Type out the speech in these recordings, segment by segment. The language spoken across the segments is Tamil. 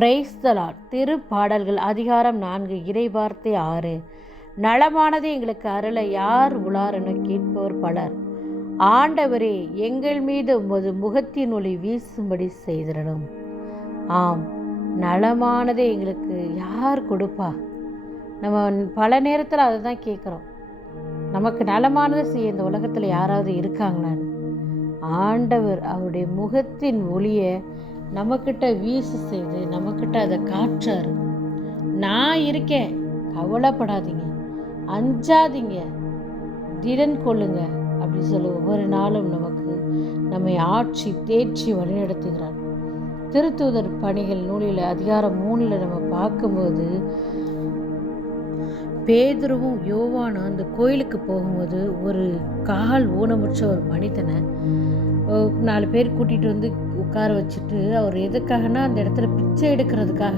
பிரைஸ்தலாட் திருப்பாடல்கள் அதிகாரம் நான்கு இறைவார்த்தை ஆறு. நலமானது எங்களுக்கு அருள யார் உளாரென கேட்போர் பலர். ஆண்டவரே எங்கள் மீது உமது முகத்தின் ஒளி வீசும்படி செய்திடணும். ஆம் நலமானதை எங்களுக்கு யார் கொடுப்பா? நம்ம பல நேரத்தில் அதை தான் கேட்குறோம். நமக்கு நலமானதை செய்ய இந்த உலகத்தில் யாராவது இருக்காங்களான்னு. ஆண்டவர் அவருடைய முகத்தின் ஒளியை நம்மக்கிட்ட வீசு செய்து நம்மக்கிட்ட அதை காற்றாரு நான் இருக்கேன். கவலைப்படாதீங்க. அஞ்சாதீங்க. திடன் கொள்ளுங்க. அப்படி சொல்லி ஒவ்வொரு நாளும் நமக்கு நம்மை ஆட்சி தேர்ச்சி வழிநடத்துகிறார். திருத்தூதர் பணிகள் நூலில் அதிகாரம் மூணில் நம்ம பார்க்கும்போது பேதுருவும் யோவானும் அந்த கோயிலுக்கு போகும்போது ஒரு கால் ஊனமுற்ற ஒரு மனிதனை நாலு பேர் கூட்டிகிட்டு வந்து உட்கார வச்சுட்டு அவர் எதுக்காகனா அந்த இடத்துல பிச்சை எடுக்கிறதுக்காக.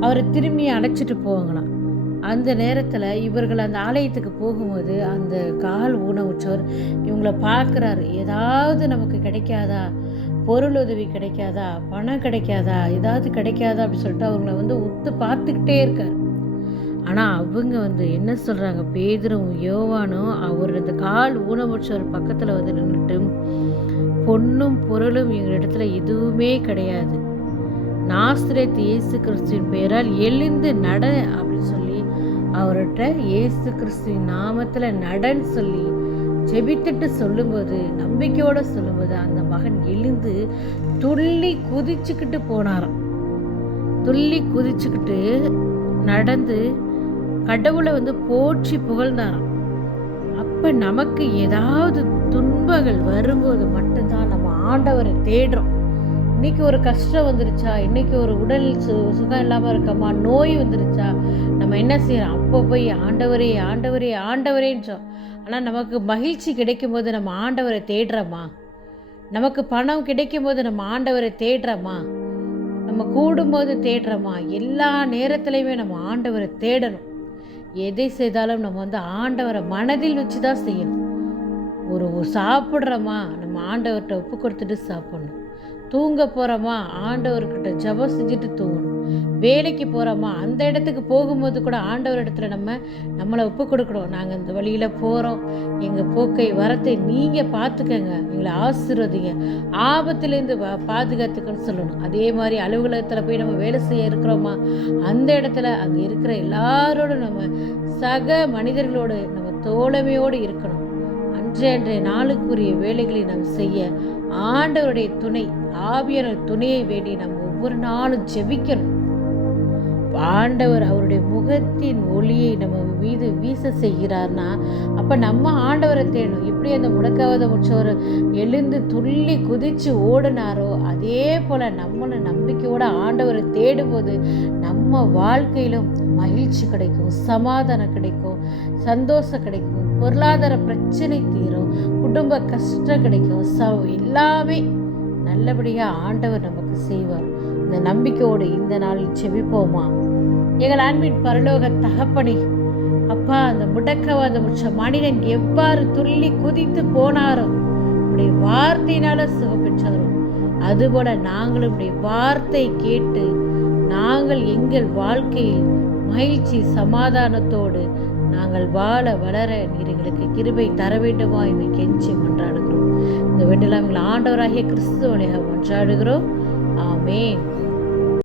அவரை திரும்பி அழைச்சிட்டு போவாங்களாம். அந்த நேரத்தில் இவர்கள் அந்த ஆலயத்துக்கு போகும்போது அந்த கால் ஊனவுச்சோர் இவங்களை பார்க்குறாரு. ஏதாவது நமக்கு கிடைக்காதா? பொருள் உதவி கிடைக்காதா? பணம் கிடைக்காதா? ஏதாவது கிடைக்காதா? அப்படின்னு சொல்லிட்டு அவங்கள வந்து உத்து பார்த்துக்கிட்டே இருக்கார். ஆனால் அவங்க வந்து என்ன சொல்கிறாங்க பேதரும் யோவானும் அவர் அந்த கால் ஊனமுற்றவர் பக்கத்தில் வந்து நின்றுட்டு பொன்னும் பொருளும் எங்களிடத்துல எதுவுமே கிடையாது. நாஸ்திரேத் இயேசு கிறிஸ்துவின் பெயரால் எழுந்து நட அப்படின்னு சொல்லி அவர்கிட்ட இயேசு கிறிஸ்துவின் நாமத்தில் நடன்னு சொல்லி ஜெபித்துட்டு சொல்லும்போது நம்பிக்கையோட சொல்லும்போது அந்த மகன் எழுந்து துள்ளி குதிச்சுக்கிட்டு போனாராம். துள்ளி குதிச்சுக்கிட்டு நடந்து கடவுளை வந்து போற்றி புகழ்ந்தாராம். இப்போ நமக்கு ஏதாவது துன்பங்கள் வரும்போது மட்டும்தான் நம்ம ஆண்டவரை தேடுறோம். இன்றைக்கி ஒரு கஷ்டம் வந்துருச்சா? இன்றைக்கி ஒரு உடல் சு சுகம் இல்லாமல் இருக்கமா? நோய் வந்துருச்சா? நம்ம என்ன செய்யறோம்? அப்போ போய் ஆண்டவரே ஆண்டவரே ஆண்டவரேன்றோம் ஆனால் நமக்கு மகிழ்ச்சி கிடைக்கும் போது நம்ம ஆண்டவரை தேடுறோமா? நமக்கு பணம் கிடைக்கும் போது நம்ம ஆண்டவரை தேடுறோமா? நம்ம கூடும்போது தேடுறோமா? எல்லா நேரத்துலையுமே நம்ம ஆண்டவரை தேடணும். எதை செய்தாலும் நம்ம வந்து ஆண்டவரை மனதில் வச்சு தான் செய்யணும். ஒரு சாப்பிட்றோமா நம்ம ஆண்டவர்கிட்ட ஒப்பு கொடுத்துட்டு சாப்பிடணும். தூங்க போகிறோமா ஆண்டவர்கிட்ட ஜபம் செஞ்சுட்டு தூங்கணும். வேலைக்கு போகிறோமா அந்த இடத்துக்கு போகும்போது கூட ஆண்டவர் இடத்துல நம்ம நம்மளை ஒப்பு கொடுக்கணும். நாங்கள் இந்த வழியில் போகிறோம் எங்கள் போக்கை வரத்தை நீங்கள் பார்த்துக்கங்க. எங்களை ஆசீர்வதிங்க. ஆபத்துலேருந்து பா பாதுகாத்துக்கன்னு சொல்லணும். அதே மாதிரி அலுவலகத்தில் போய் நம்ம வேலை செய்ய இருக்கிறோமா அந்த இடத்துல அங்கே இருக்கிற எல்லாரோடும் நம்ம சக மனிதர்களோடு நம்ம தோழமையோடு இருக்கணும். அன்றைய அன்றைய நாளுக்குரிய வேலைகளை நாம் செய்ய ஆண்டவருடைய துணை ஆவியான துணையை வேண்டி நம்ம ஒவ்வொரு நாளும் ஜெபிக்கணும். ஆண்டவர் அவருடைய முகத்தின் ஒளியை நம்ம மீது வீச செய்கிறார்னா அப்போ நம்ம ஆண்டவரை தேடணும். எப்படி அந்த முடக்காவத முற்றவர் எழுந்து துள்ளி குதித்து ஓடினாரோ அதே போல் நம்மளை நம்பிக்கையோட ஆண்டவரை தேடும்போது நம்ம வாழ்க்கையிலும் மகிழ்ச்சி கிடைக்கும் சமாதானம் கிடைக்கும் சந்தோஷம் கிடைக்கும் பொருளாதார பிரச்சனை தீரும் குடும்ப கஷ்டம் கிடைக்கும். ச எல்லாமே நல்லபடியாக ஆண்டவர் நமக்கு செய்வார். இந்த நம்பிக்கையோடு இந்த நாளில் செபிப்போமா? எங்கள் அன்பின் பரலோக தகப்பனே அப்பா அந்த முடக்கவாத முற்ற மனிதன் எவ்வாறு துள்ளி குதித்து போனாரோ உடைய வார்த்தையினால சுகம் பெற்றாரோ அதுபோல நாங்களும் உடைய வார்த்தை கேட்டு நாங்கள் எங்கள் வாழ்க்கையில் மகிழ்ச்சி சமாதானத்தோடு நாங்கள் வாழ வளர நீர் எங்களுக்கு கிருபை தர வேண்டுமா என்று கெஞ்சி மன்றாடுகிறோம். இந்த வேண்டெல்லாம் எங்கள் ஆண்டவராகிய கிறிஸ்துவனையாக மன்றாடுகிறோம். ஆமே